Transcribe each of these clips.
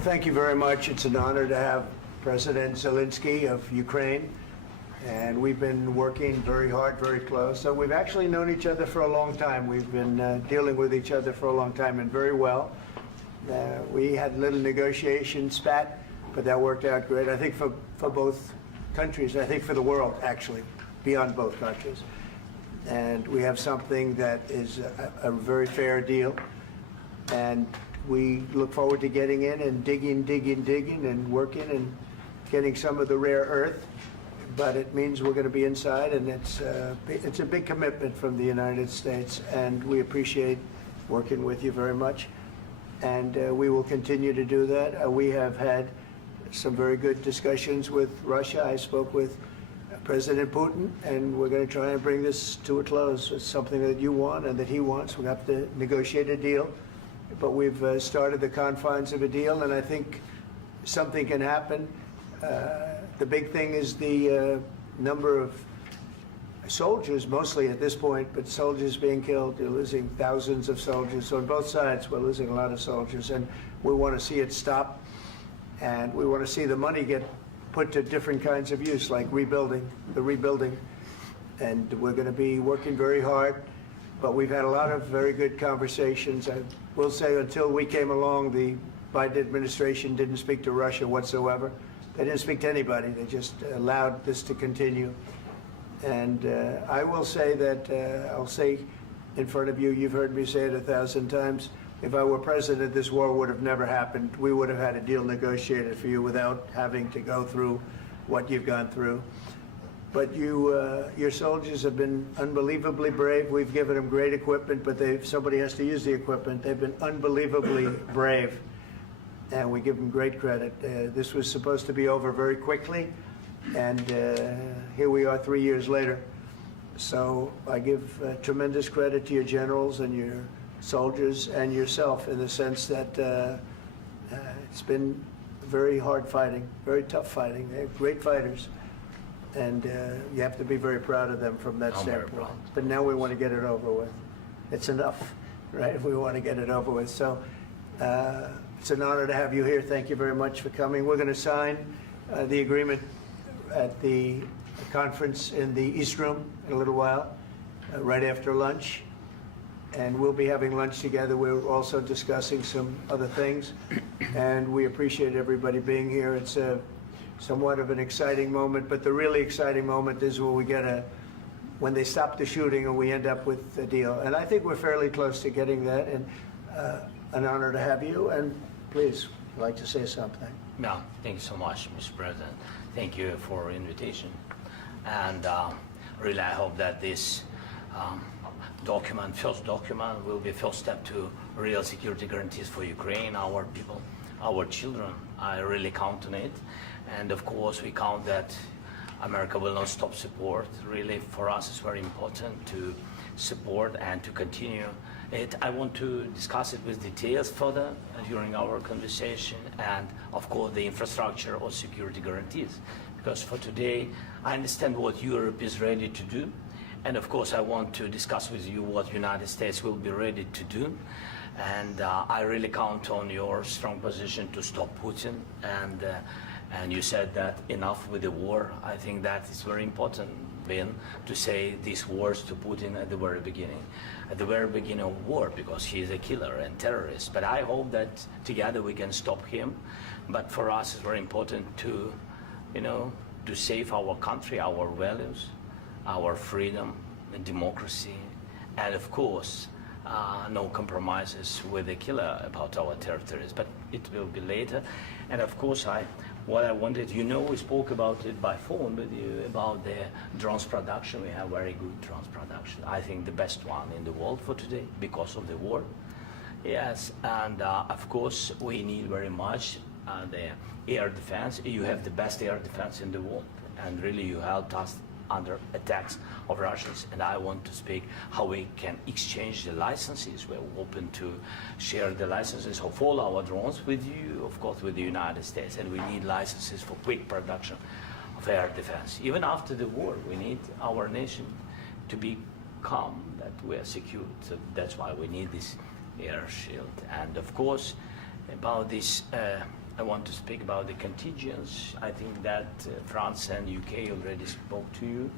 Well, thank you very much. It's an honor to have President Zelenskyy of Ukraine, and we've been working very hard, very close. So we've actually known each other for a long time. We've been dealing with each other for a long time and very well. We had a little negotiation spat, but that worked out great. I think for both countries, I think for the world, actually, beyond both countries. And we have something that is a very fair deal. And we look forward to getting in and digging and working and getting some of the rare earth. But it means we're going to be inside, and it's a big commitment from the United States, and we appreciate working with you very much. And we will continue to do that. We have had some very good discussions with Russia. I spoke with President Putin, and we're going to try and bring this to a close. It's something that you want and that he wants. We have to negotiate a deal, but we've started the confines of a deal, and I think something can happen. The big thing is the number of soldiers, mostly at this point, but soldiers being killed. You're losing thousands of soldiers. On both sides, we're losing a lot of soldiers, and we want to see it stop, and we want to see the money get put to different kinds of use, like rebuilding, and we're going to be working very hard. But we've had a lot of very good conversations. I will say until we came along, the Biden administration didn't speak to Russia whatsoever. They didn't speak to anybody. They just allowed this to continue. And I will say that, I'll say in front of you, you've heard me say it 1,000 times, if I were president, this war would have never happened. We would have had a deal negotiated for you without having to go through what you've gone through. But your soldiers have been unbelievably brave. We've given them great equipment, but somebody has to use the equipment. They've been unbelievably brave, and we give them great credit. This was supposed to be over very quickly, and here we are 3 years later. So I give tremendous credit to your generals and your soldiers and yourself, in the sense that it's been very hard fighting, very tough fighting. They're great fighters. And you have to be very proud of them from that standpoint. But now we want to get it over with. It's enough, right? We want to get it over with. So it's an honor to have you here. Thank you very much for coming. We're going to sign the agreement at the conference in the East Room in a little while, right after lunch. And we'll be having lunch together. We're also discussing some other things. And we appreciate everybody being here. It's somewhat of an exciting moment, but the really exciting moment is when they stop the shooting and we end up with a deal. And I think we're fairly close to getting that, and an honor to have you. And please, I'd like to say something. No, thank you so much, Mr. President. Thank you for invitation. And really, I hope that this first document will be a first step to real security guarantees for Ukraine, our people, our children. I really count on it. And of course, we count that America will not stop support. Really, for us, it's very important to support and to continue it. I want to discuss it with details further during our conversation, and of course, the infrastructure or security guarantees. Because for today, I understand what Europe is ready to do. And of course, I want to discuss with you what United States will be ready to do. And I really count on your strong position to stop Putin. And you said that enough with the war. I think that is very important, Ben, to say these words to Putin at the very beginning of war, because he is a killer and terrorist. But I hope that together we can stop him. But for us, it's very important to, to save our country, our values, our freedom and democracy, and of course, no compromises with the killer about our territories. But it will be later. And of course, what I wanted, we spoke about it by phone with you about the drones production. We have very good drones production. I think the best one in the world for today because of the war. Yes, and of course, we need very much the air defense. You have the best air defense in the world, and really you helped us under attacks of Russians. And I want to speak how we can exchange the licenses. We're open to share the licenses of all our drones with you, of course, with the United States. And we need licenses for quick production of air defense. Even after the war, we need our nation to be calm, that we are secure. So that's why we need this air shield. And of course, about this I want to speak about the contingents. I think that France and UK already spoke to you,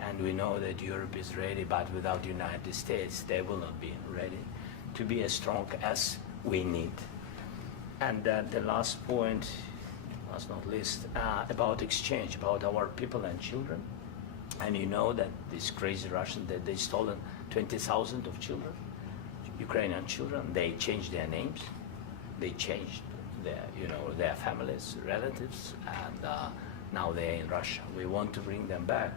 and we know that Europe is ready, but without the United States, they will not be ready to be as strong as we need. And the last point, last not least, about exchange, about our people and children. And you know that these crazy Russians, that they stolen 20,000 of children, Ukrainian children. They changed their names, they changed their families, relatives, and now they're in Russia. We want to bring them back,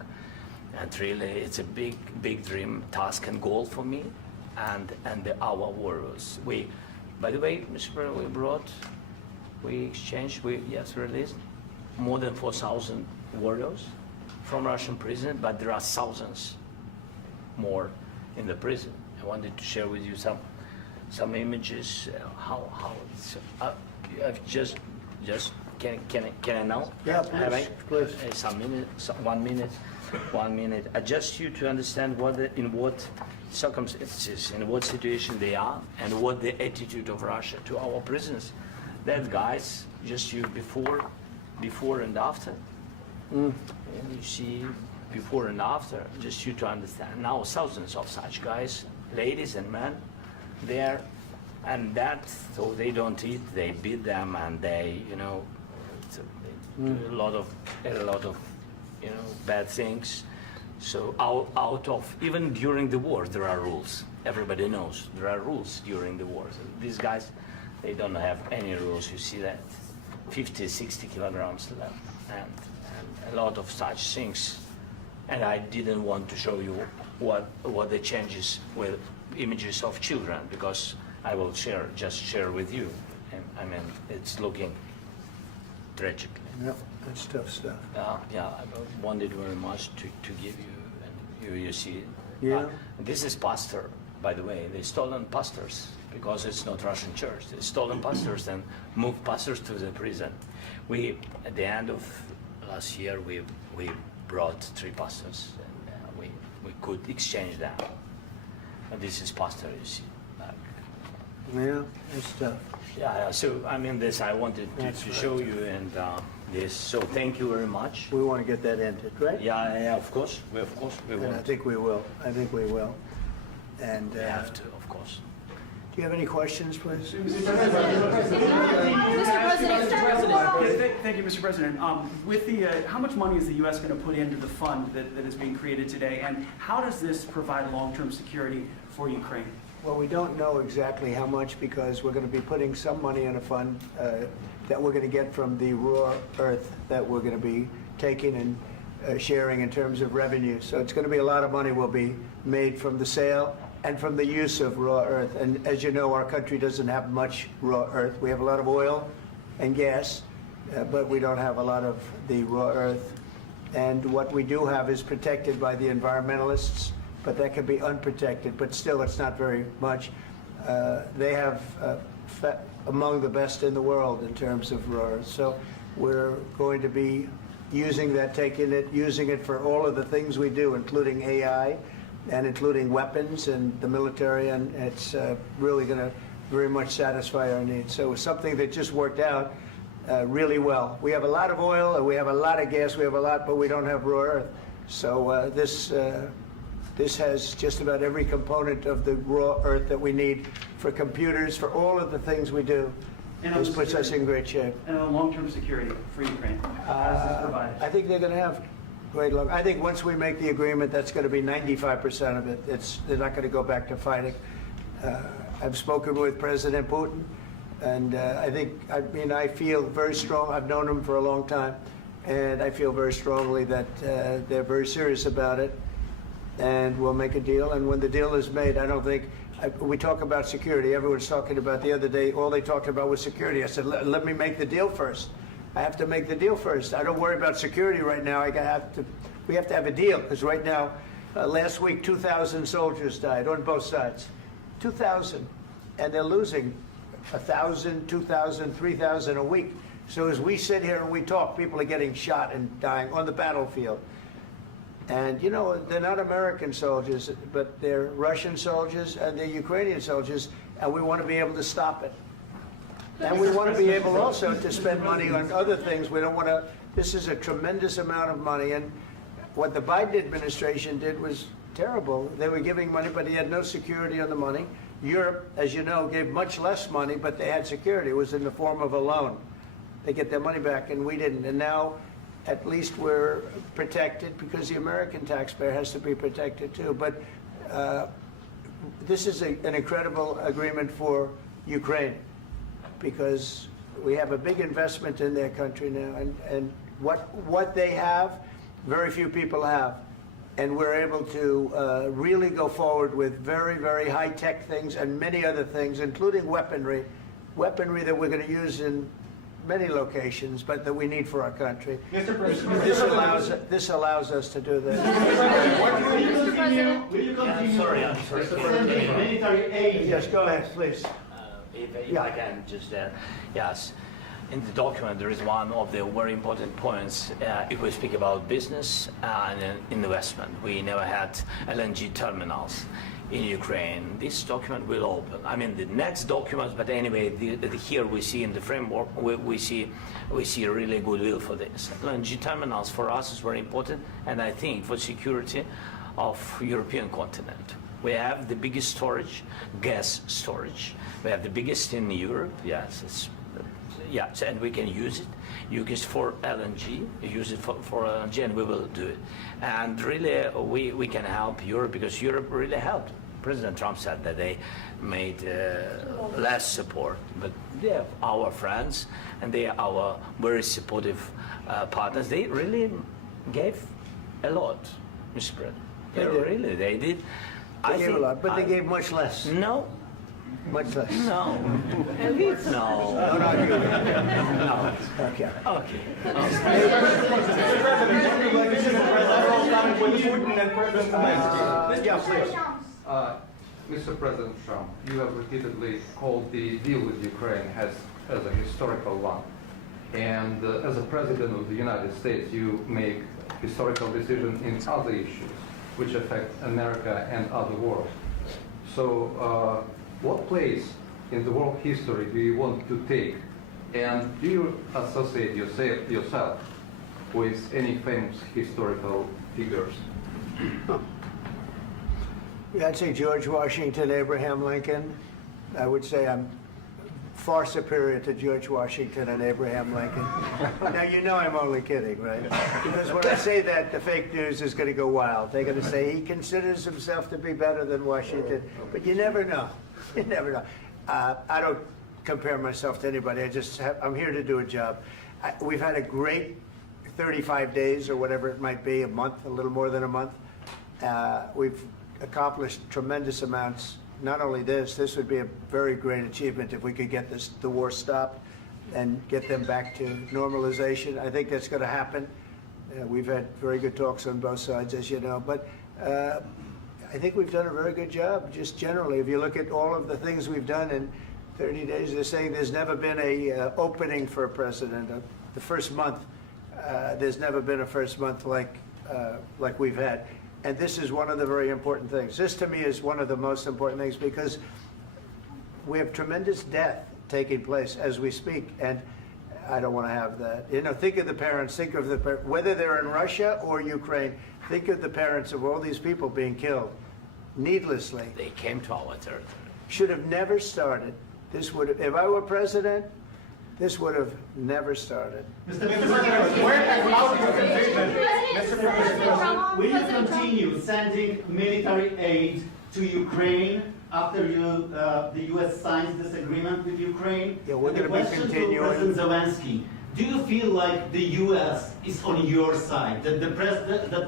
and really, it's a big dream, task, and goal for me, and our warriors. By the way, Mr. President, we exchanged, released more than 4,000 warriors from Russian prison, but there are thousands more in the prison. I wanted to share with you some images. How it's. I've just can I now? Yeah, please. One minute. Just you to understand in what circumstances, in what situation they are, and what the attitude of Russia to our prisoners. That guys, just you before and after. And you see before and after, just you to understand. Now thousands of such guys, ladies and men, there. And that, so they don't eat, they beat them, and they, they do a lot of, bad things. So out of, even during the war, there are rules. Everybody knows there are rules during the war. So these guys, they don't have any rules. You see that 50, 60 kilograms left, and a lot of such things. And I didn't want to show you what the changes with images of children, because I will just share with you. And, I mean, it's looking tragic. Yep, that's tough stuff. Yeah, I wanted very much to give you, and you see. Yeah. This is pastor, by the way. They stolen pastors because it's not Russian church. They stolen pastors and moved pastors to the prison. At the end of last year, we brought 3 pastors, and we could exchange them. And this is pastor, you see. Yeah, that's tough. Yeah, so I mean this, I wanted to show you, and this, so thank you very much. We want to get that ended, right? Yeah, of course, we And want. I think we will. And We have to, of course. do you have any questions, please? Thank you, Mr. President. With how much money is the U.S. going to put into the fund that is being created today, and how does this provide long-term security for Ukraine? Well, we don't know exactly how much, because we're going to be putting some money in a fund that we're going to get from the raw earth that we're going to be taking and sharing in terms of revenue. So it's going to be a lot of money will be made from the sale and from the use of raw earth. And as you know, our country doesn't have much raw earth. We have a lot of oil and gas, but we don't have a lot of the raw earth. And what we do have is protected by the environmentalists, but that can be unprotected, but still it's not very much. They have among the best in the world in terms of raw earth. So we're going to be using that, using it for all of the things we do, including AI and including weapons and the military, and it's really going to very much satisfy our needs. So it's something that just worked out really well. We have a lot of oil, and we have a lot of gas, but we don't have raw earth. So this has just about every component of the raw earth that we need for computers, for all of the things we do. This puts us in great shape. And on long-term security for Ukraine, how does this provide? I think they're going to have great luck. I think once we make the agreement, that's going to be 95% of it. They're not going to go back to fighting. I've spoken with President Putin, and I feel very strong. I've known him for a long time, and I feel very strongly that they're very serious about it. And we'll make a deal. And when the deal is made, I don't think, we talk about security. Everyone's talking about the other day, all they talked about was security. I said, let me make the deal first. I have to make the deal first. I don't worry about security right now. We have to have a deal, because right now, last week, 2,000 soldiers died on both sides. 2,000. And they're losing 1,000, 2,000, 3,000 a week. So as we sit here and we talk, people are getting shot and dying on the battlefield. And, they're not American soldiers, but they're Russian soldiers and they're Ukrainian soldiers, and we want to be able to stop it. And we want to be able also to spend money on other things. We don't want to, this is a tremendous amount of money. And what the Biden administration did was terrible. They were giving money, but he had no security on the money. Europe, as you know, gave much less money, but they had security. It was in the form of a loan. They get their money back, and we didn't. And now, at least we're protected because the American taxpayer has to be protected too. But this is an incredible agreement for Ukraine because we have a big investment in their country now, and what they have, very few people have. And we're able to really go forward with very, very high-tech things and many other things, including weaponry that we're going to use in many locations, but that we need for our country. Mr. President, This allows us to do that. will you continue? I'm sorry. Sending military aid? Yes, go ahead, please. If I can just yes. In the document, there is one of the very important points. If we speak about business and investment, we never had LNG terminals in Ukraine. This document will open. I mean, the next documents, but anyway, here we see in the framework, we see really goodwill for this. LNG terminals for us is very important, and I think for security of European continent. We have the biggest storage, gas storage. We have the biggest in Europe. Yes, yes, and we can use it. Use it for LNG. Use it for LNG, and we will do it. And really, we can help Europe because Europe really helped. President Trump said that they made less support, but they are our friends and they are our very supportive partners. They really gave a lot, Mr. President. They did. They gave a lot, but they gave much less. No. Much less. No. No. No, not you. No. Okay. Okay. Yeah, please. Mr. President Trump, you have repeatedly called the deal with Ukraine as a historical one. And as a President of the United States, you make historical decisions in other issues which affect America and other world. So what place in the world history do you want to take? And do you associate yourself with any famous historical figures? Yeah, I'd say George Washington, Abraham Lincoln. I would say I'm far superior to George Washington and Abraham Lincoln. Now, you know I'm only kidding, right? Because when I say that, the fake news is going to go wild. They're going to say he considers himself to be better than Washington. But you never know. You never know. I don't compare myself to anybody. I'm here to do a job. We've had a great 35 days or whatever it might be, a month, a little more than a month. We've accomplished tremendous amounts. Not only this would be a very great achievement if we could get the war stopped and get them back to normalization. I think that's going to happen. We've had very good talks on both sides, as you know. But I think we've done a very good job, just generally. If you look at all of the things we've done in 30 days, they're saying there's never been a opening for a president. The first month, there's never been a first month like we've had. And this is one of the very important things. This, to me, is one of the most important things because we have tremendous death taking place as we speak, and I don't want to have that. You know, think of the parents, whether they're in Russia or Ukraine, think of the parents of all these people being killed needlessly. They came to our territory. Should have never started. This would have, if I were president, this would have never started. Mr. President, where has out your conviction? Mr. President, will you continue sending military aid to Ukraine after the U.S. signs this agreement with Ukraine? Yeah, we're And the going to be question continuing. to President Zelenskyy, do you feel like the U.S. is on your side, that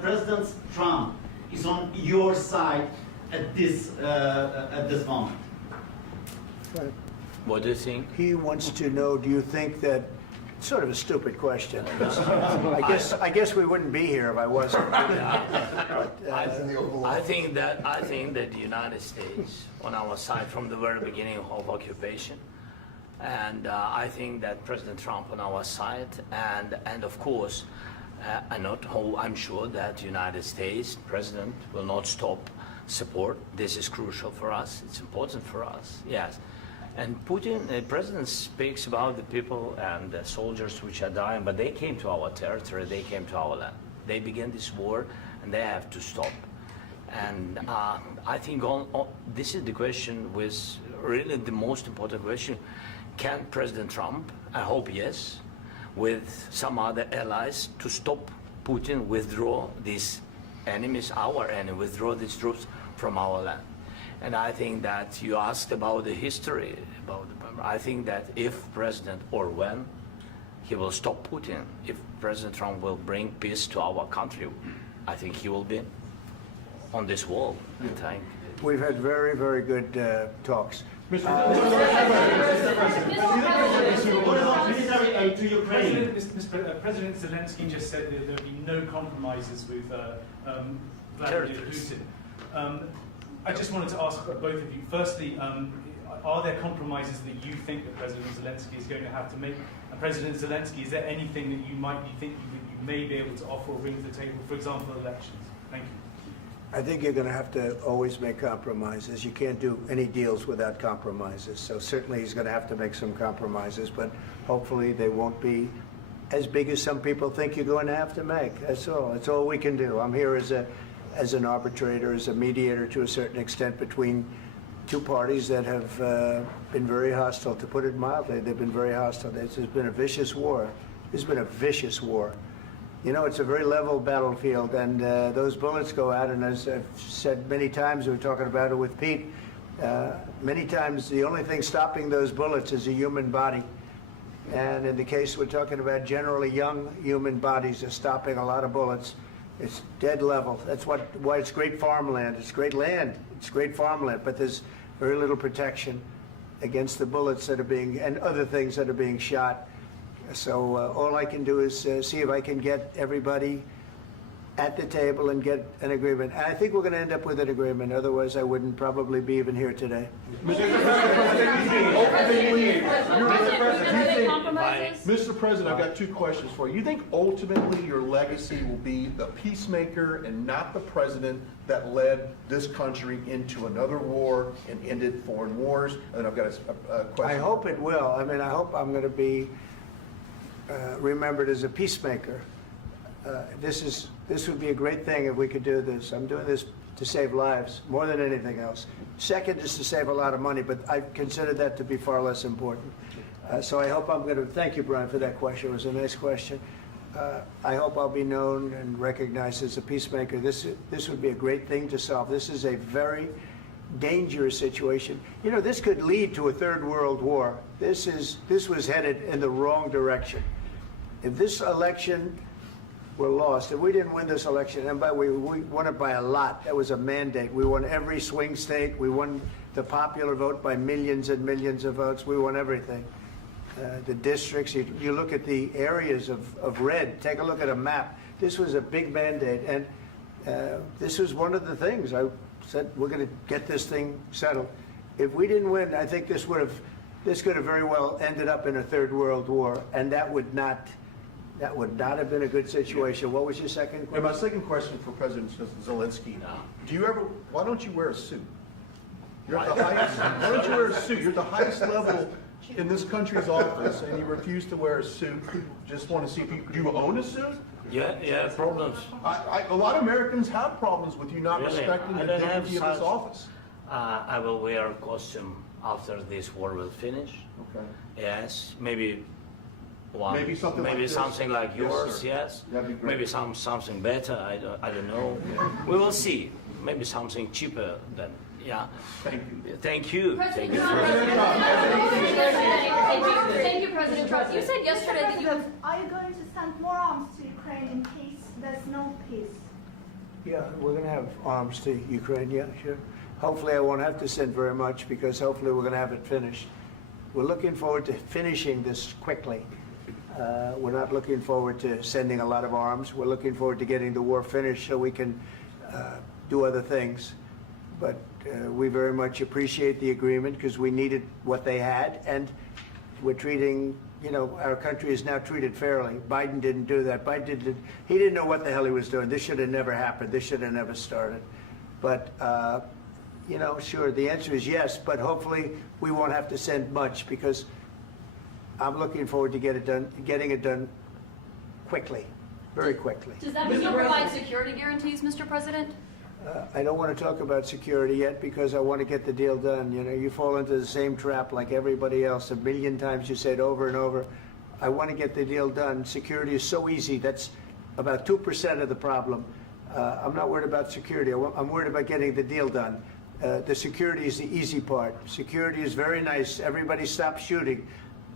President Trump is on your side at this moment? Right. What do you think? He wants to know, do you think that, sort of a stupid question. I guess we wouldn't be here if I wasn't. I think that the United States on our side from the very beginning of occupation, and I think that President Trump on our side, and of course, I'm sure that the United States President will not stop support. This is crucial for us. It's important for us. Yes. And Putin, the president speaks about the people and the soldiers which are dying, but they came to our territory, they came to our land. They began this war, and they have to stop. And I think this is the question, with really the most important question. Can President Trump, I hope yes, with some other allies, to stop Putin, withdraw these enemies, our enemy, withdraw these troops from our land? And I think that you asked about the history, I think that if President, or when, he will stop Putin, if President Trump will bring peace to our country, I think he will be on this wall. We've had very, very good talks. What about military aid to Ukraine? President Zelenskyy just said that there will be no compromises with Vladimir Putin. I just wanted to ask both of you, firstly, are there compromises that you think that President Zelenskyy is going to have to make? And President Zelenskyy, is there anything that you think you may be able to offer or bring to the table, for example, elections? Thank you. I think you're going to have to always make compromises. You can't do any deals without compromises. So certainly he's going to have to make some compromises, but hopefully they won't be as big as some people think you're going to have to make. That's all. That's all we can do. I'm here as an arbitrator, as a mediator to a certain extent between two parties that have been very hostile, to put it mildly. They've been very hostile. This has been a vicious war. This has been a vicious war. You know, it's a very level battlefield, and those bullets go out, and as I've said many times, we were talking about it with Pete, many times the only thing stopping those bullets is a human body. And in the case we're talking about, generally young human bodies are stopping a lot of bullets. It's dead level. That's why it's great farmland. It's great land. It's great farmland, but there's very little protection against the bullets that are being, and other things that are being shot. So all I can do is see if I can get everybody at the table and get an agreement. And I think we're going to end up with an agreement. Otherwise, I wouldn't probably be even here today. Mr. President, I've got two questions for you. You think ultimately your legacy will be the peacemaker and not the president that led this country into another war and ended foreign wars? And I've got a question. I hope it will. I mean, I hope I'm going to be remembered as a peacemaker. This would be a great thing if we could do this. I'm doing this to save lives more than anything else. Second is to save a lot of money, but I consider that to be far less important. So I hope I'm going to, thank you, Brian, for that question. It was a nice question. I hope I'll be known and recognized as a peacemaker. This would be a great thing to solve. This is a very dangerous situation. You know, this could lead to a third world war. This was headed in the wrong direction. If this election were lost, if we didn't win this election, and we won it by a lot, that was a mandate. We won every swing state. We won the popular vote by millions and millions of votes. We won everything. The districts, you look at the areas of red, take a look at a map. This was a big mandate, and this was one of the things. I said, we're going to get this thing settled. If we didn't win, I think this could have very well ended up in a third world war, and that would not have been a good situation. What was your second question? And my second question for President Zelenskyy. Why don't you wear a suit? You're at the highest, why don't you wear a suit? You're at the highest level in this country's office, and you refuse to wear a suit. Just want to see if do you own a suit? Yeah, problems. A lot of Americans have problems with you not Really? respecting the dignity of this office. I will wear a costume after this war will finish. Okay. Yes, maybe one. Maybe something like this? Something like Yes, yours. sir. Yes. That'd be great. Maybe something better. I don't know. We will see. Maybe something cheaper than. Yeah. Thank you. Thank you. President Trump. Thank you, President Trump. You said yesterday that you have. Are you going to send more arms to Ukraine in case there's no peace? Yeah, we're going to have arms to Ukraine, yeah, sure. Hopefully I won't have to send very much, because hopefully we're going to have it finished. We're looking forward to finishing this quickly. We're not looking forward to sending a lot of arms. We're looking forward to getting the war finished so we can do other things. But we very much appreciate the agreement, because we needed what they had, and we're treating, you know, our country is now treated fairly. Biden didn't do that. He didn't know what the hell he was doing. This should have never happened. This should have never started. But you know, sure, the answer is yes, but hopefully we won't have to send much because I'm looking forward to getting it done quickly, very quickly. Does that mean you'll provide security guarantees, Mr. President? I don't want to talk about security yet because I want to get the deal done. You know, you fall into the same trap like everybody else. A million times you say it over and over. I want to get the deal done. Security is so easy. That's about 2% of the problem. I'm not worried about security. I'm worried about getting the deal done. The security is the easy part. Security is very nice. Everybody stopped shooting.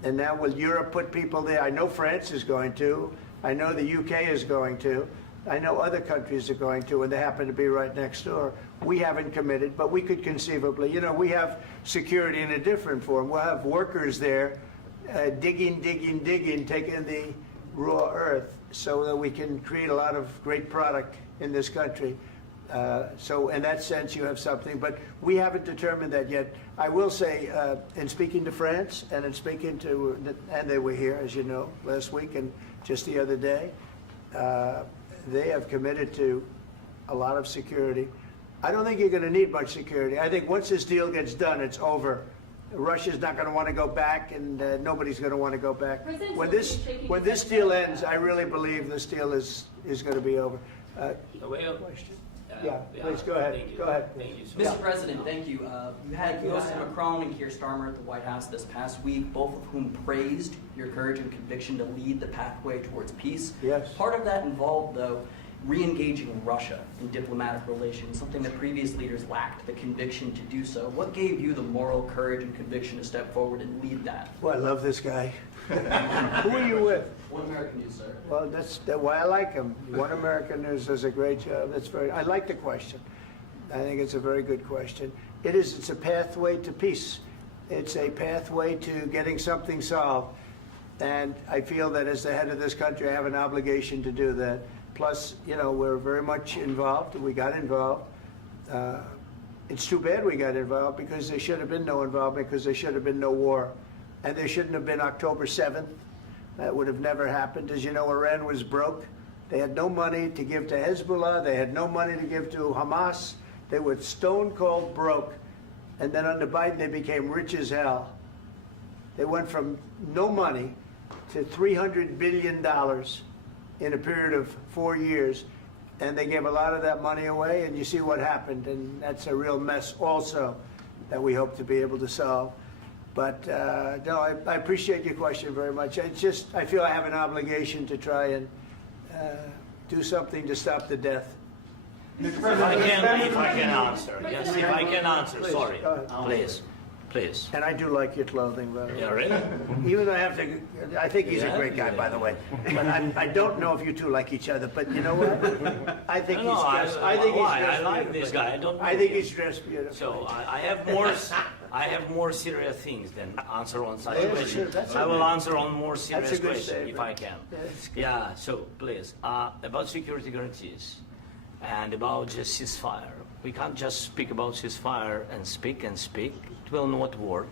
And now will Europe put people there? I know France is going to. I know the UK is going to. I know other countries are going to, and they happen to be right next door. We haven't committed, but we could conceivably. You know, we have security in a different form. We'll have workers there digging, taking the raw earth so that we can create a lot of great product in this country. So in that sense, you have something, but we haven't determined that yet. I will say, in speaking to France and in speaking to, and they were here, as you know, last week and just the other day, they have committed to a lot of security. I don't think you're going to need much security. I think once this deal gets done, it's over. Russia's not going to want to go back, and nobody's going to want to go back. President When Zelenskyy shaking when his this head deal no. ends, I really believe this deal is going to be over. Question? Yeah, please go ahead. Thank you. Go ahead. Thank you so Mr. much. President, thank you. You had Mr. Macron and Keir Starmer at the White House this past week, both of whom praised your courage and conviction to lead the pathway towards peace. Yes. Part of that involved, though, re-engaging Russia in diplomatic relations, something that previous leaders lacked the conviction to do so. What gave you the moral courage and conviction to step forward and lead that? Well, I love this guy. Who are you with? One American News, sir. Well, that's why I like him. One American News does a great job. I like the question. I think it's a very good question. It's a pathway to peace. It's a pathway to getting something solved. And I feel that as the head of this country, I have an obligation to do that. Plus, you know, we're very much involved. We got involved. It's too bad we got involved because there should have been no involvement because there should have been no war. And there shouldn't have been October 7th. That would have never happened. As you know, Iran was broke. They had no money to give to Hezbollah. They had no money to give to Hamas. They were stone cold broke. And then under Biden, they became rich as hell. They went from no money to $300 billion in a period of 4 years. And they gave a lot of that money away, and you see what happened. And that's a real mess also that we hope to be able to solve. But no, I appreciate your question very much. It's just, I feel I have an obligation to try and do something to stop the death. If I can answer, yes, if I can answer, Please, sorry, go ahead. please. And I do like your clothing, by the way. Yeah, really? Even though I think he's a Yeah, great guy, yeah. by the way. But I don't know if you two like each other. But you know what? I think he's dressed. I think he's dressed I like beautifully. this guy. I don't. I know think him. he's dressed beautifully. So I have more. I have more serious things than answer on such Yeah, questions. sure, that's I will okay. answer on more serious That's a good questions if statement. I can. That's good. Yeah. So please, about security guarantees and about just ceasefire. We can't just speak about ceasefire and speak and speak. It will not work.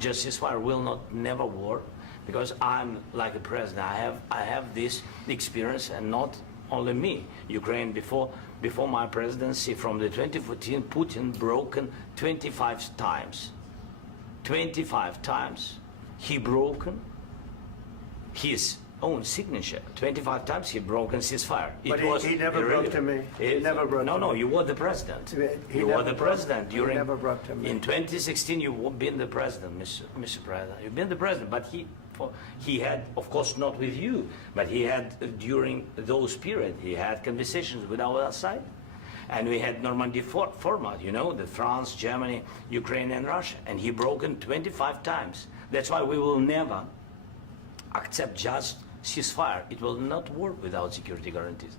Just ceasefire will not never work because I'm like a president. I have this experience, and not only me. Ukraine before my presidency, from the 2014, Putin broken 25 times. 25 times he broken his own signature. 25 times he broken ceasefire. But he never broke to me. He never broke No, to no, me. you were the president. He You never were the broke- president he during. never broke to me. In 2016, you've been the president, Mr. President. You've been the president, but he had, of course, not with you, but he had during those periods. He had conversations with our side, and we had Normandy format. You know, the France, Germany, Ukraine, and Russia, and he broken 25 times. That's why we will never accept just ceasefire. It will not work without security guarantees.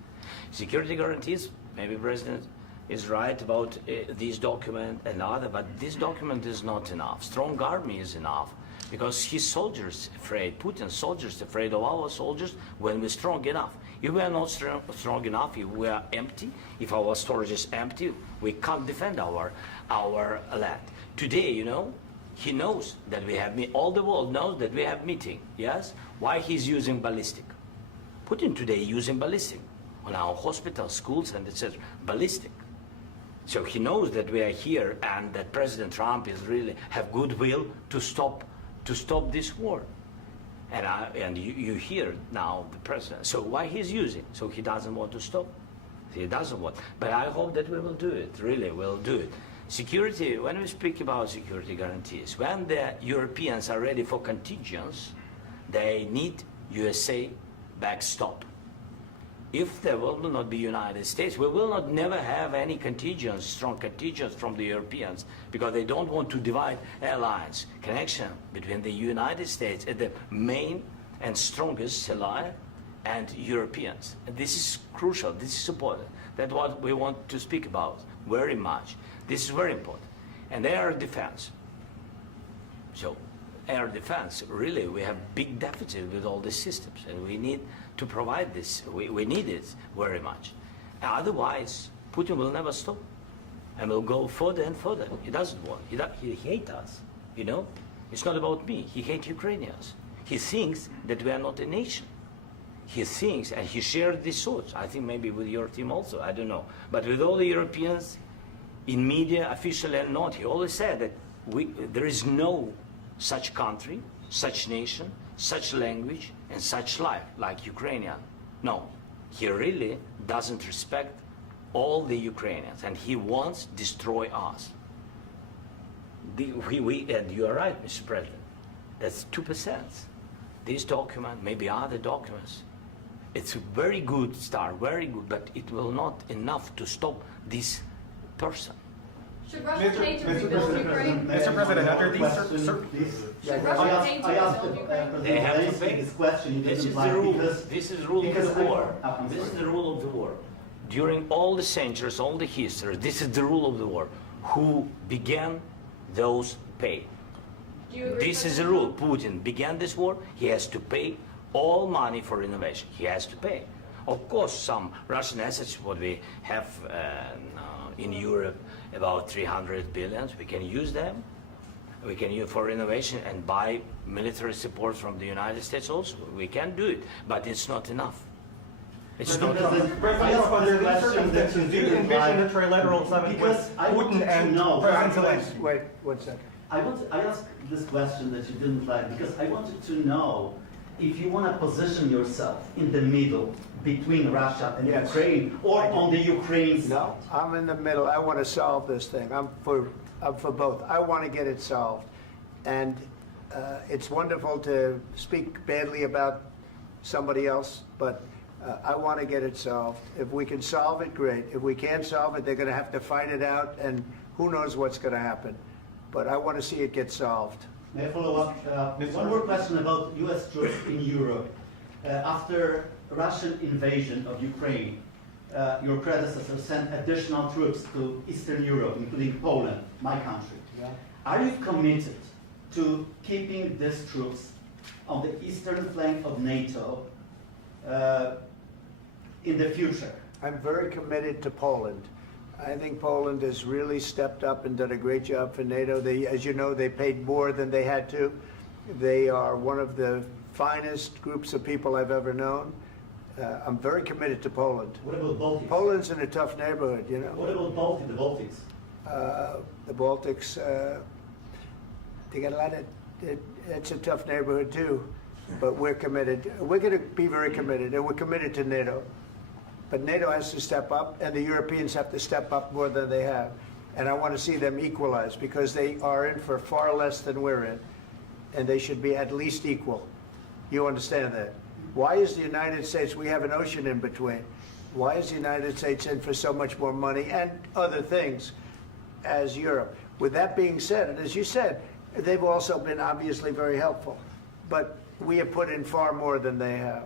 Security guarantees, maybe President is right about this document and other, but this document is not enough. Strong army is enough because his soldiers afraid, Putin's soldiers afraid of our soldiers when we're strong enough. If we are not strong enough, if we are empty, if our storage is empty, we can't defend our land. Today, you know, he knows that we have, all the world knows that we have meeting, yes? Why he's using ballistic? Putin today using ballistic on our hospitals, schools, and etc. Ballistic. So he knows that we are here and that President Trump is really have goodwill to stop this war. And you hear now the president. So why he's using? So he doesn't want to stop. He doesn't want. But I hope that we will do it. Really, we'll do it. Security. When we speak about security guarantees, when the Europeans are ready for contingents, they need USA backstop. If there will not be United States, we will not never have any contingents, strong contingents from the Europeans, because they don't want to divide alliance connection between the United States and the main and strongest ally and Europeans. And this is crucial, this is important. That's what we want to speak about very much. This is very important. And air defense. So air defense, really, we have big deficit with all these systems, and we need to provide this. We need it very much. Otherwise, Putin will never stop, and will go further and further. He doesn't want. He hates us. You know, it's not about me. He hates Ukrainians. He thinks that we are not a nation. He thinks, and he shared these thoughts. I think maybe with your team also. I don't know, but with all the Europeans, in media, officially and not, he always said that there is no such country, such nation, such language, and such life like Ukrainian. No, he really doesn't respect all the Ukrainians, and he wants to destroy us. And you are right, Mr. President. That's 2%. This document, maybe other documents, it's a very good start, very good, but it will not enough to stop this person. Should Russia pay to rebuild Ukraine? Mr. President, after these Should Russia pay to I asked rebuild Ukraine? They have to Zelensky pay. this question. He This didn't is the like rule. because This is the rule of because the war. I'm This is sorry. the rule of the war. During all the centuries, all the history, this is the rule of the war. Who began, those pay. Do you agree This with is the that? rule. Putin began this war. He has to pay all money for innovation. He has to pay. Of course, some Russian assets, what we have in Europe, about 300 billion, we can use them. We can use for innovation and buy military support from the United States also. We can do it, but it's not enough. It's not enough. I asked this question that you didn't like a trilateral summit because I wanted to know. Wait 1 second. I asked this question that you didn't like because I wanted to know if you want to position yourself in the middle between Russia and Yes. Ukraine or on the Ukraine side. No, I'm in the middle. I want to solve this thing. I'm for both. I want to get it solved. And it's wonderful to speak badly about somebody else, but I want to get it solved. If we can solve it, great. If we can't solve it, they're going to have to fight it out, and who knows what's going to happen. But I want to see it get solved. May I follow up? One more question about U.S. troops in Europe. After Russian invasion of Ukraine, your predecessor sent additional troops to Eastern Europe, including Poland, my country. Yeah. Are you committed to keeping these troops on the eastern flank of NATO in the future? I'm very committed to Poland. I think Poland has really stepped up and done a great job for NATO. They, as you know, they paid more than they had to. They are one of the finest groups of people I've ever known. I'm very committed to Poland. What about Baltics? Poland's in a tough neighborhood, you know. What about the Baltics? The Baltics, they got a lot of, it's a tough neighborhood too, but we're committed. We're going to be very committed, and we're committed to NATO. But NATO has to step up, and the Europeans have to step up more than they have. And I want to see them equalize, because they are in for far less than we're in, and they should be at least equal. You understand that? Why is the United States, we have an ocean in between, why is the United States in for so much more money and other things as Europe? With that being said, and as you said, they've also been obviously very helpful, but we have put in far more than they have,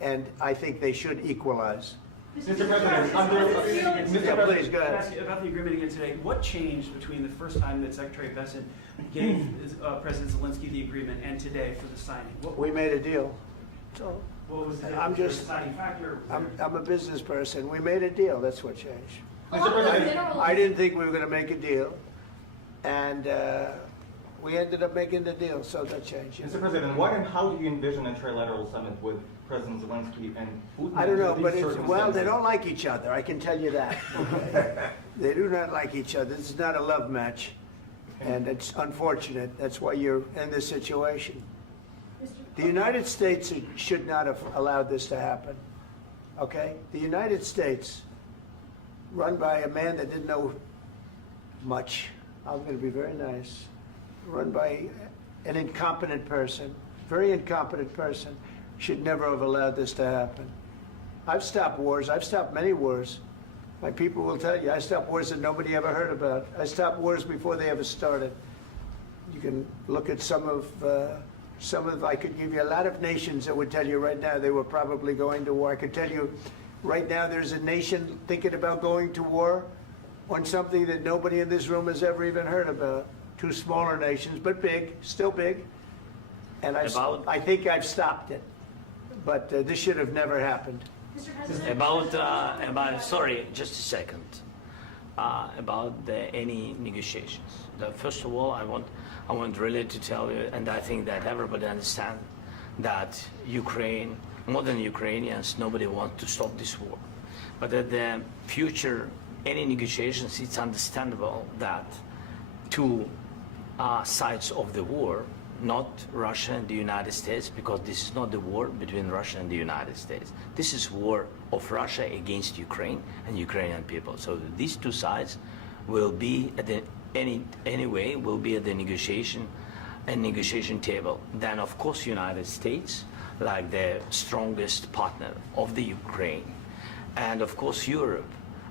and I think they should equalize. Mr. President, Please, go can I ahead. ask you about the agreement again today? What changed between the first time that Secretary Bessent gave President Zelensky the agreement and today for the signing? We made a deal. So What was the I'm just- deciding factor? I'm a business person. We made a deal. That's what changed. Along with minerals. I didn't think we were going to make a deal, and We ended up making the deal, so that changed. Mr. President, what and how do you envision a trilateral summit with President Zelenskyy and Putin? I don't know, under but these well, they circumstances? don't like each other, I can tell you that. Okay? They do not like each other. This is not a love match, and it's unfortunate. That's why you're in this situation. The United States should not have allowed this to happen, okay? The United States, run by a man that didn't know much, I'm going to be very nice, run by an incompetent person, very incompetent person, should never have allowed this to happen. I've stopped wars. I've stopped many wars. My people will tell you, I stopped wars that nobody ever heard about. I stopped wars before they ever started. You can look at some of, I could give you a lot of nations that would tell you right now they were probably going to war. I could tell you right now there's a nation thinking about going to war on something that nobody in this room has ever even heard about. Two smaller nations, but big, still big. And I think I've stopped it. But this should have never happened. Mr. President, Sorry, just a second. About any negotiations. First of all, I want really to tell you, and I think that everybody understands that Ukraine, more than Ukrainians, nobody wants to stop this war. But at the future, any negotiations, it's understandable that two sides of the war, not Russia and the United States, because this is not the war between Russia and the United States. This is war of Russia against Ukraine and Ukrainian people. So these two sides will be at the will be at the negotiation table. Then of course United States, like the strongest partner of the Ukraine, and of course Europe.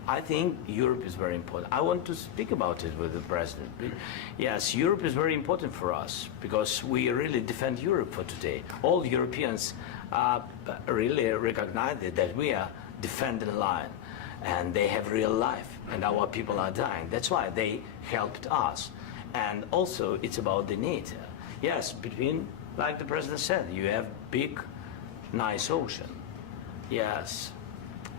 I think Europe is very important. I want to speak about it with the president. Yes, Europe is very important for us because we really defend Europe for today. All Europeans really recognize that we are defending the line, and they have real life, and our people are dying. That's why they helped us. And also, it's about the NATO. Yes, between, like the president said, you have big, nice ocean. Yes,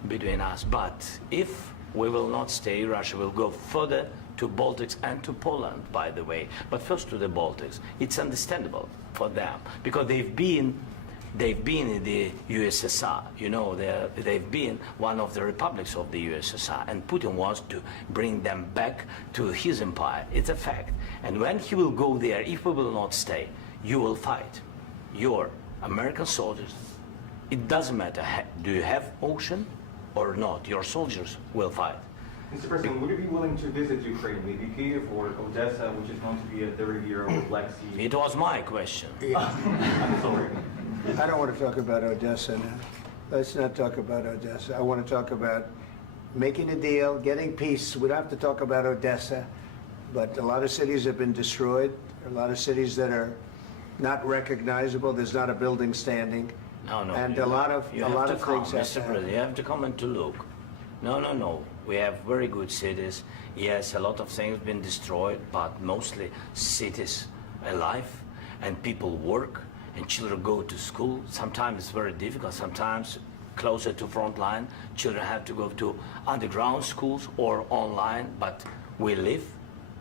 between us. But if we will not stay, Russia will go further to Baltics and to Poland, by the way. But first to the Baltics. It's understandable for them because they've been in the USSR. You know, they've been one of the republics of the USSR, and Putin wants to bring them back to his empire. It's a fact. And when he will go there, if we will not stay, you will fight. Your American soldiers, it doesn't matter, do you have ocean or not, your soldiers will fight. Mr. President, would you be willing to visit Ukraine, maybe Kiev or Odessa, which is known to be at the Riviera or Black Sea? It was my question. I'm sorry. I don't want to talk about Odessa now. Let's not talk about Odessa. I want to talk about making a deal, getting peace. We don't have to talk about Odessa, but a lot of cities have been destroyed. There are a lot of cities that are not recognizable. There's not a building standing. No. And a lot of things have Mr. President, you have to come and to look. No. We have very good cities. Yes, a lot of things been destroyed, but mostly cities alive, and people work, and children go to school. Sometimes it's very difficult. Sometimes closer to front line, children have to go to underground schools or online. But we live.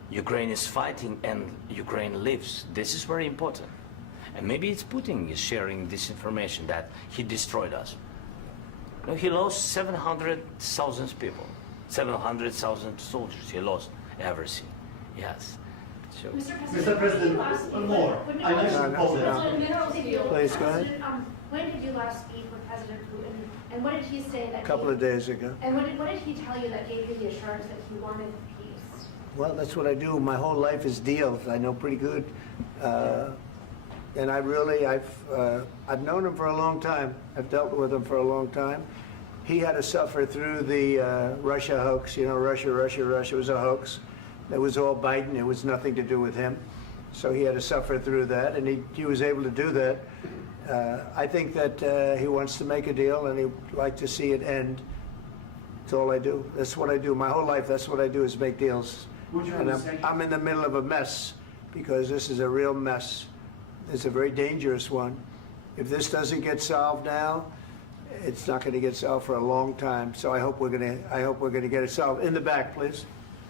Ukraine is fighting, and Ukraine lives. This is very important. And maybe it's Putin is sharing this information that he destroyed us. No, he lost 700,000 people, 700,000 soldiers. He lost everything. Yes. So, Mr. President, one more. I mentioned Poland. Please, go ahead. When did you last speak with President Putin, and what did he say that? A couple of days ago. And what did he tell you that gave you the assurance that he wanted peace? Well, that's what I do. My whole life is deals. I know pretty good. And I've known him for a long time. I've dealt with him for a long time. He had to suffer through the Russia hoax. You know, Russia was a hoax. It was all Biden. It was nothing to do with him. So he had to suffer through that, and he was able to do that. I think that he wants to make a deal, and he'd like to see it end. That's all I do. That's what I do. My whole life, that's what I do is make deals. And I'm in the middle of a mess because this is a real mess. It's a very dangerous one. If this doesn't get solved now, it's not going to get solved for a long time. So I hope we're going to get it solved. In the back, please.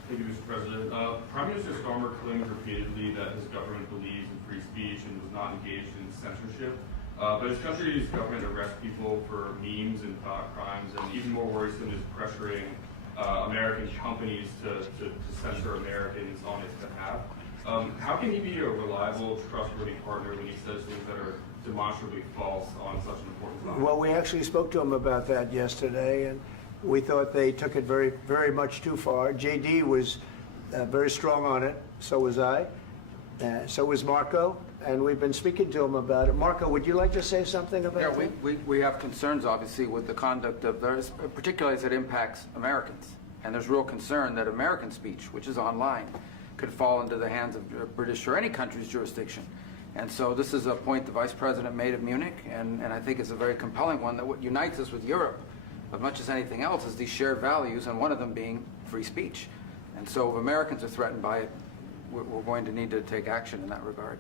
Thank you, Mr. President. Prime Minister Starmer claimed repeatedly that his government believes in free speech and was not engaged in censorship. But his country's government arrests people for memes and thought crimes, and even more worrisome is pressuring American companies to censor Americans on its behalf. How can he be a reliable, trustworthy partner when he says things that are demonstrably false on such an important topic? Well, we actually spoke to him about that yesterday, and we thought they took it very, very much too far. JD was very strong on it. So was I. So was Marco. And we've been speaking to him about it. Marco, would you like to say something about that? Yeah, we have concerns, obviously, with the conduct of those, particularly as it impacts Americans. And there's real concern that American speech, which is online, could fall into the hands of British or any country's jurisdiction. And so this is a point the Vice President made of Munich, and I think it's a very compelling one, that what unites us with Europe, as much as anything else, is these shared values, and one of them being free speech. And so if Americans are threatened by it, we're going to need to take action in that regard.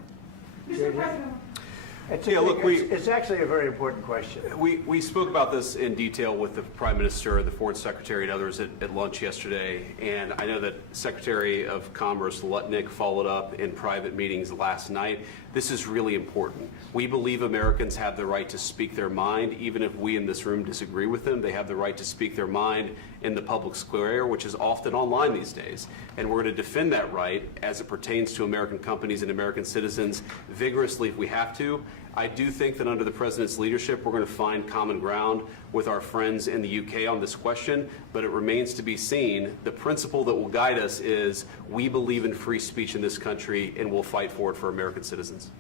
Mr. President. It's actually a very important question. We spoke about this in detail with the Prime Minister, the Foreign Secretary, and others at lunch yesterday. And I know that Secretary of Commerce Lutnick followed up in private meetings last night. This is really important. We believe Americans have the right to speak their mind, even if we in this room disagree with them. They have the right to speak their mind in the public square, which is often online these days. And we're going to defend that right as it pertains to American companies and American citizens vigorously if we have to. I do think that under the President's leadership, we're going to find common ground with our friends in the UK on this question, but it remains to be seen. The principle that will guide us is we believe in free speech in this country, and we'll fight for it for American citizens.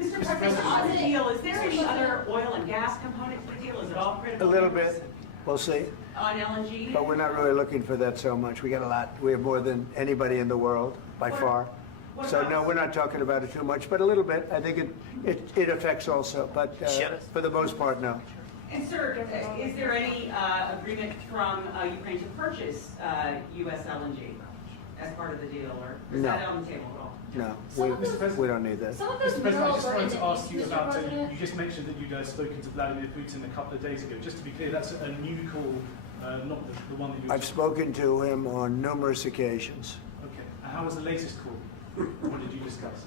Mr. President, on the deal, is there any other oil and gas component to the deal? Is it all critical? A little bit. We'll see. On LNG? But we're not really looking for that so much. We got a lot. We have more than anybody in the world, by far. So no, we're not talking about it too much, but a little bit. I think it affects also, but for the most part, no. And sir, is there any agreement from Ukraine to purchase U.S. LNG as part of the deal, or is that on the table at all? No, we don't need that. Mr. President, I just wanted to ask you about, you just mentioned that you'd spoken to Vladimir Putin a couple of days ago. Just to be clear, that's a new call, not the one that you... I've spoken to him on numerous occasions. Okay. And how was the latest call? What did you discuss?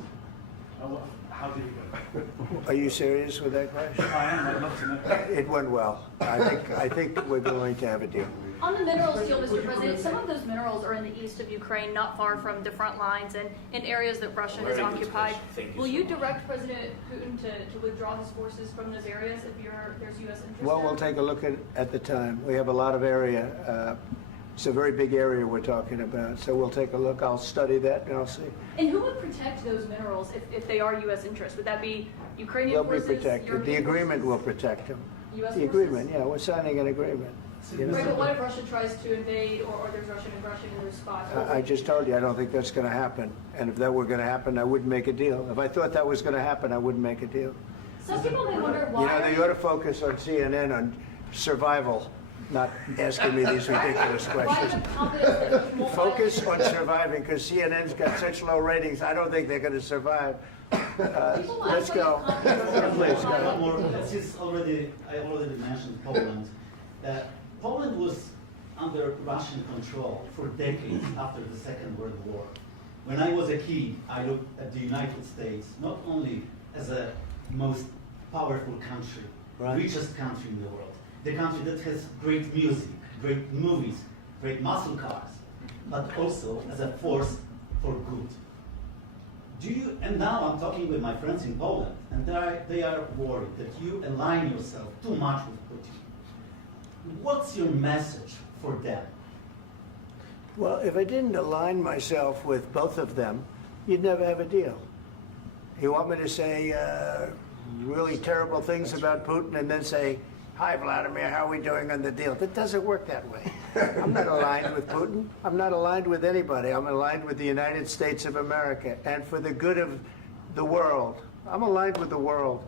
How did it go? Are you serious with that question? I am. I'd love to know. It went well. I think we're going to have a deal. On the minerals deal, Mr. President, some of those minerals are in the east of Ukraine, not far from the front lines and in areas that Russia has occupied. Will you direct President Putin to withdraw his forces from those areas if there's U.S. interest? Well, we'll take a look at the time. We have a lot of area. It's a very big area we're talking about, so we'll take a look. I'll study that and I'll see. And who would protect those minerals if they are U.S. interest? Would that be Ukrainian They'll forces? be protected. European The agreement forces? will protect them. U.S. The forces? agreement, yeah, we're signing an agreement. You know? Right, but what if Russia tries to invade or there's Russian aggression in those spots? I just told you, I don't think that's going to happen. And if that were going to happen, I wouldn't make a deal. If I thought that was going to happen, I wouldn't make a deal. Some people may wonder why. You know, they ought to focus on CNN on survival, not asking me these ridiculous questions. Focus on surviving, because CNN's got such low ratings, I don't think they're going to survive. Let's go. Please, One more. I already mentioned Poland. Poland was under Russian control for decades after the Second World War. When I was a kid, I looked at the United States not only as a most powerful country, richest country in the world, the country that has great music, great movies, great muscle cars, but also as a force for good. And now I'm talking with my friends in Poland, and they are worried that you align yourself too much with Putin. What's your message for them? Well, if I didn't align myself with both of them, you'd never have a deal. You want me to say really terrible things about Putin and then say, "Hi, Vladimir, how are we doing on the deal?" That doesn't work that way. I'm not aligned with Putin. I'm not aligned with anybody. I'm aligned with the United States of America and for the good of the world. I'm aligned with the world,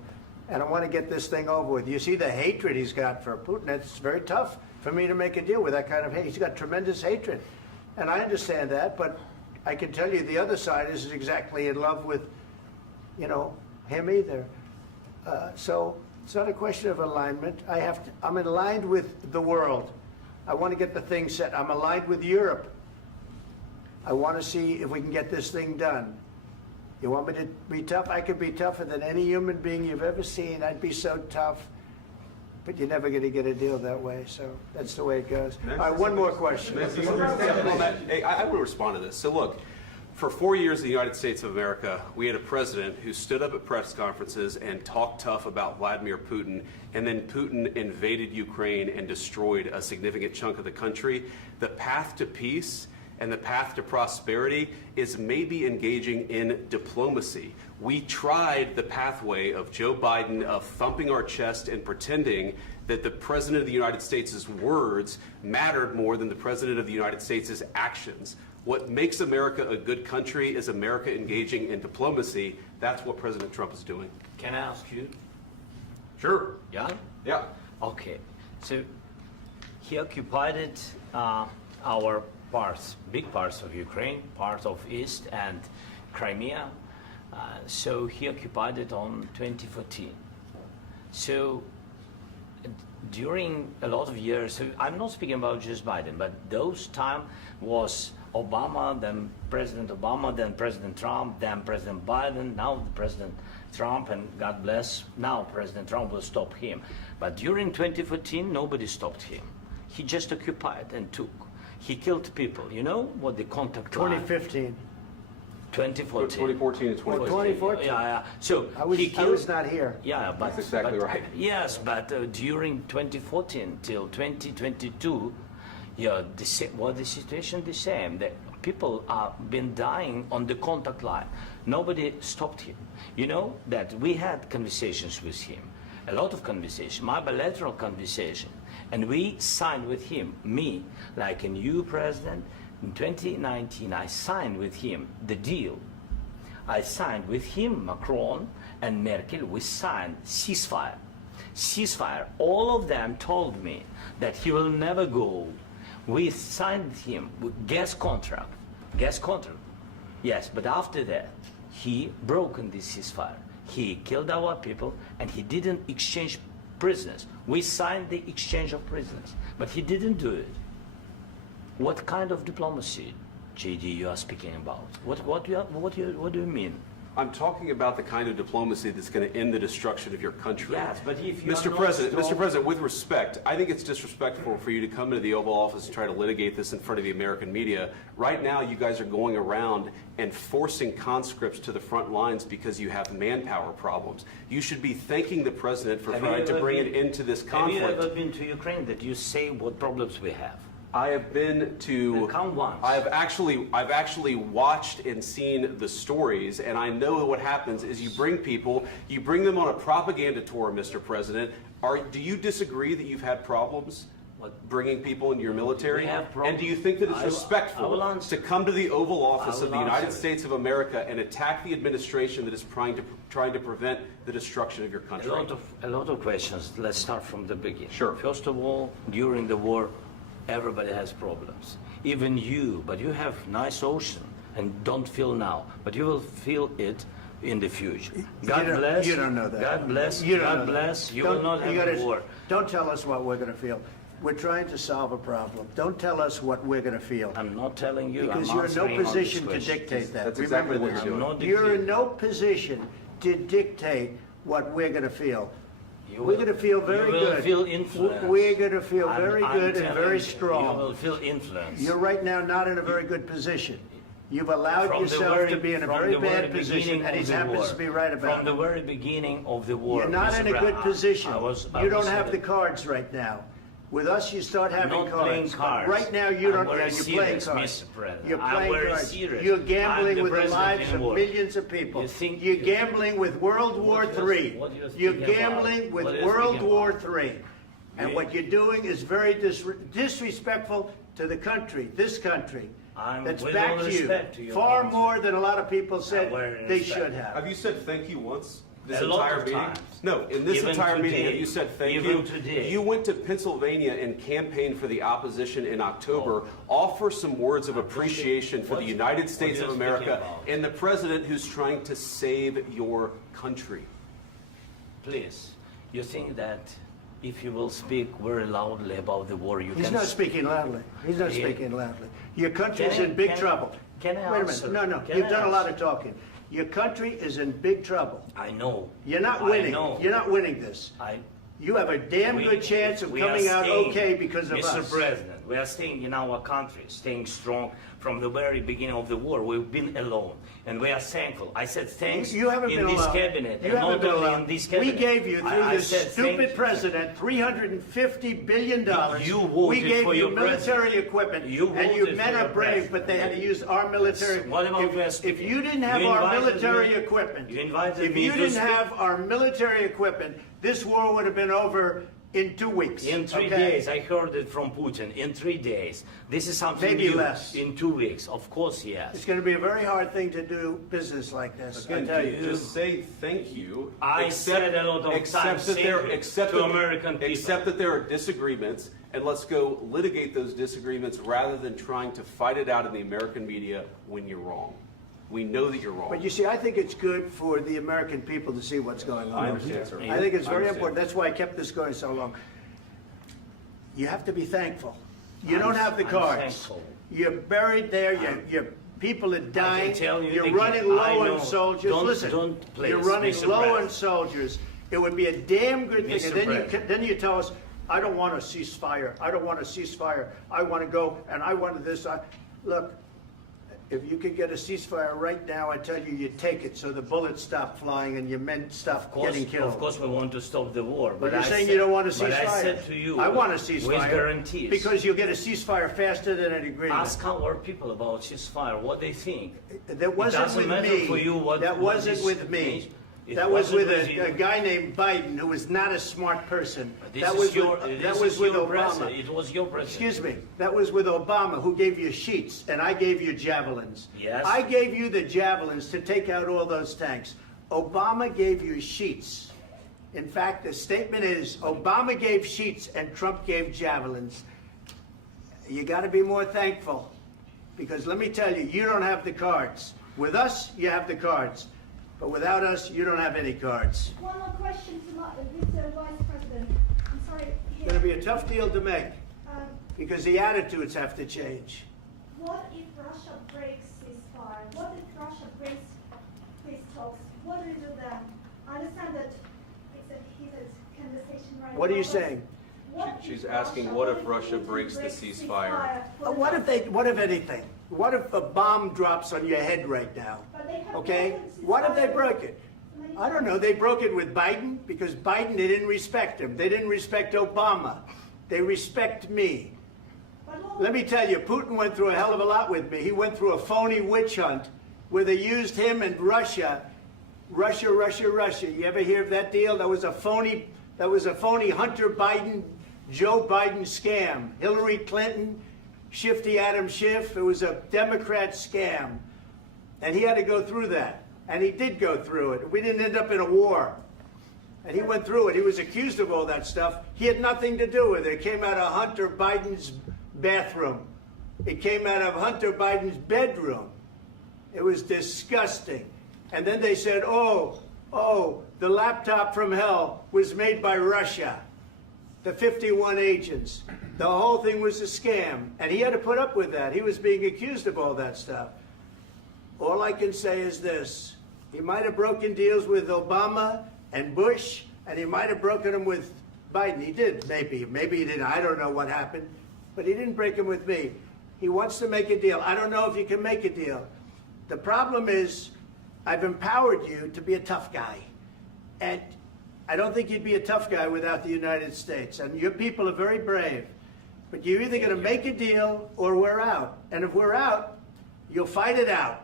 and I want to get this thing over with. You see the hatred he's got for Putin. It's very tough for me to make a deal with that kind of hate. He's got tremendous hatred, and I understand that, but I can tell you the other side isn't exactly in love with, him either. So it's not a question of alignment. I'm aligned with the world. I want to get the thing set. I'm aligned with Europe. I want to see if we can get this thing done. You want me to be tough? I could be tougher than any human being you've ever seen. I'd be so tough. But you're never going to get a deal that way, so that's the way it goes. All right, one more question. Hey, I want to respond to this. So look, for 4 years in the United States of America, we had a president who stood up at press conferences and talked tough about Vladimir Putin, and then Putin invaded Ukraine and destroyed a significant chunk of the country. The path to peace and the path to prosperity is maybe engaging in diplomacy. We tried the pathway of Joe Biden, of thumping our chest and pretending that the President of the United States' words mattered more than the President of the United States' actions. What makes America a good country is America engaging in diplomacy. That's what President Trump is doing. Can I ask you? Sure. Yeah? Yeah. Okay. So he occupied our parts, big parts of Ukraine, part of East and Crimea. So he occupied it on 2014. So during a lot of years, so I'm not speaking about just Biden, but those time was Obama, then President Obama, then President Trump, then President Biden, now the President Trump, and God bless, now President Trump will stop him. But during 2014, nobody stopped him. He just occupied and took. He killed people. You know what the contact line? 2015. 2014. 2014 and 2015. 2014. Yeah. So I was not here. Yeah, but that's exactly right. Yes, but during 2014 till 2022, yeah, the situation the same. The people are been dying on the contact line. Nobody stopped him. You know that we had conversations with him, a lot of conversations, my bilateral conversation, and we signed with him. Me, like a new president. In 2019, I signed with him the deal. I signed with him, Macron and Merkel, we signed ceasefire. Ceasefire. All of them told me that he will never go. We signed with him with gas contract. Gas contract. Yes, but after that, he broken this ceasefire. He killed our people and he didn't exchange prisoners. We signed the exchange of prisoners, but he didn't do it. What kind of diplomacy, JD, you are speaking about? What do you mean? I'm talking about the kind of diplomacy that's going to end the destruction of your country. Yes, but if you Mr. President, with respect, I think it's disrespectful for you to come into the Oval Office and try to litigate this in front of the American media. Right now, you guys are going around and forcing conscripts to the front lines because you have manpower problems. You should be thanking the President for trying to bring it into this conflict. Have you ever been to Ukraine that you say what problems we have? I have been to. Count once. I've actually watched and seen the stories, and I know what happens is you bring people, you bring them on a propaganda tour, Mr. President. Do you disagree that you've had problems bringing people into your military? And do you think that it's respectful to come to the Oval Office of the United States of America and attack the administration that is trying to prevent the destruction of your country? A lot of questions. Let's start from the beginning. Sure. First of all, during the war, everybody has problems. Even you, but you have nice ocean and don't feel now, but you will feel it in the future. God bless. You don't know that. God bless. You don't God know bless. that. You will not have a war. Don't tell us what we're going to feel. We're trying to solve a problem. Don't tell us what we're going to feel. I'm not telling you. Because I'm you're in no answering on position this to question. dictate that. That's Remember exactly what this. you're doing. You're in no position to dictate what we're going to feel. You We're will- going to feel very you will good. feel influence. We're going to feel very I'm good and telling very you, strong. You will feel influence. You're right now not in a very good position. You've allowed From the yourself very- to be in a from very the very bad position, beginning and he of the happens war. to be right about From it. the very beginning of the war. You're not Mr. in a good Brown, position. I You don't was have the saying- cards right now. With us, you start having not playing cards. cards. Right now, you don't. I'm very You're playing serious, cards. Mr. President. You're I'm playing very cards. serious. You're I'm gambling the with the president lives in of war. millions of people. You think- You're gambling with World War What do you- III. what do you You're think about? gambling with What do you World think War about? III. And You- what you're doing is very disrespectful to the country, this country. That's with back all to you. respect to your Far country. more than a lot of people said very they respect. should have. Have you said thank you once? This A lot entire of meeting? times. No, in this Even entire meeting, today. have you said thank Even you? today. You went to Pennsylvania and campaigned for the opposition in October. Offer some words of appreciation for the United States what of are you speaking America about? and the president who's trying to save your country. Please, you think that if you will speak very loudly about the war, you He's can... not speaking loudly. He's not Yeah. speaking loudly. Your country's Can I- in big can I- trouble. Can I Wait a answer? minute. No. Can You've I done a lot answer? of talking. Your country is in big trouble. I know. You're not I winning. know. You're not winning this. You have a damn good chance of we are coming out staying, okay because of Mr. us. President, we are staying in our country, staying strong from the very beginning of the war. We've been alone, and we are thankful. I said thanks You haven't in been this alone. cabinet, You and haven't not been only alone. in this We cabinet. gave you, through I this said thank stupid you. president, $350 billion. You voted we gave for you your military president. equipment, You and you voted men for are your brave, president. but they had to use our military. What about West If people? you didn't have You our invited military me- equipment, you invited if me you to didn't speak- have our military equipment, this war would have been over in 2 weeks. In 3 okay? days, I heard it from Putin. In 3 days, this is something Maybe new. less. In 2 weeks, of course, yes. It's going to be a very hard thing to do business like this. Again, I tell you. just say thank you. I said a lot of times that there, thank you accept to that- American people. Accept that there are disagreements, and let's go litigate those disagreements rather than trying to fight it out in the American media when you're wrong. We know that you're wrong. But you see, I think it's good for the American people to see what's going on. I understand, sir. I think it's I very understand. important. That's why I kept this going so long. You have to be thankful. You don't have the I'm cards. thankful. You're buried there. Your people are dying. tell you You're again, running low I know. on soldiers. Don't- Listen, don't please, you're running Mr. low on President. soldiers. It would be a damn good thing. Mr. And then President. then you tell us, I don't want a ceasefire. I don't want a ceasefire. I want to go and I want this. Look, if you could get a ceasefire right now, I tell you, you take it so the bullets stop flying and your men stop getting killed. Of course, we want to stop the war. But you're I saying said- you don't want a ceasefire. But I said to you, I want a with ceasefire. guarantees. Because you'll get a ceasefire faster than an agreement. Ask our people about ceasefire, what they think. That wasn't it doesn't with matter me. for you what That what wasn't this with me. means. It That was wasn't with you. a guy named Biden who was not a smart person. This That is was your, with, this that is was with your Obama. president. It was your president. Excuse me. That was with Obama, who gave you sheets, and I gave you javelins. Yes. I gave you the javelins to take out all those tanks. Obama gave you sheets. In fact, the statement is Obama gave sheets and Trump gave javelins. You got to be more thankful, because let me tell you, you don't have the cards. With us, you have the cards. But without us, you don't have any cards. One more question to Mr. Vice President. I'm sorry. It's going to be a tough deal to make, Um, because the attitudes have to change. What if Russia breaks ceasefire? What if Russia breaks peace talks? What do we do then? I understand that it's a heated conversation right now. What are you but saying? what She's if asking, Russia- what if if Russia Putin breaks the breaks ceasefire? What if anything? What if a bomb drops on your head right now? But they have Okay? broken What if they ceasefire broke it? many I don't know. They broke it with Biden because Biden, they didn't respect him. They didn't respect Obama. They respect me. Let me tell you, Putin went through a hell of a lot with me. He went through a phony witch hunt where they used him and Russia. Russia. You ever hear of that deal? That was a phony Hunter Biden, Joe Biden scam. Hillary Clinton, Shifty Adam Schiff. It was a Democrat scam. And he had to go through that. And he did go through it. We didn't end up in a war. And he went through it. He was accused of all that stuff. He had nothing to do with it. It came out of Hunter Biden's bathroom. It came out of Hunter Biden's bedroom. It was disgusting. And then they said, oh, the laptop from hell was made by Russia. The 51 agents. The whole thing was a scam. And he had to put up with that. He was being accused of all that stuff. All I can say is this. He might have broken deals with Obama and Bush, and he might have broken them with Biden. He did, maybe. Maybe he didn't. I don't know what happened. But he didn't break them with me. He wants to make a deal. I don't know if you can make a deal. The problem is, I've empowered you to be a tough guy. And I don't think you'd be a tough guy without the United States. And your people are very brave. But you're either going to make a deal or we're out. And if we're out, you'll fight it out.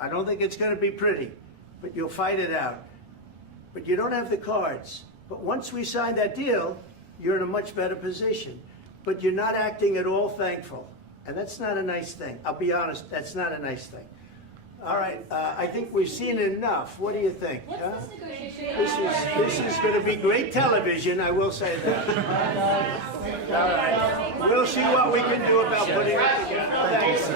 I don't think it's going to be pretty, but you'll fight it out. But you don't have the cards. But once we sign that deal, you're in a much better position. But you're not acting at all thankful. And that's not a nice thing. I'll be honest, that's not a nice thing. All right, I think we've seen enough. What do you think? What's huh? this negotiation? This is going to be great television, I will say that. All right. We'll see what we can do about putting it together. Thanks.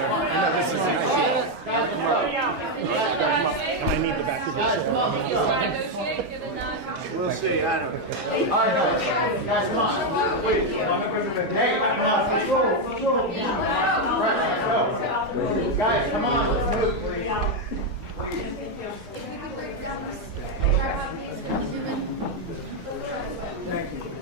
And I need the back of this. Negotiate, given that We'll see. I don't know. All right, no, guys, come on. Wait, hey, control. Right, let's go. Guys, come on, let's move. Thank you.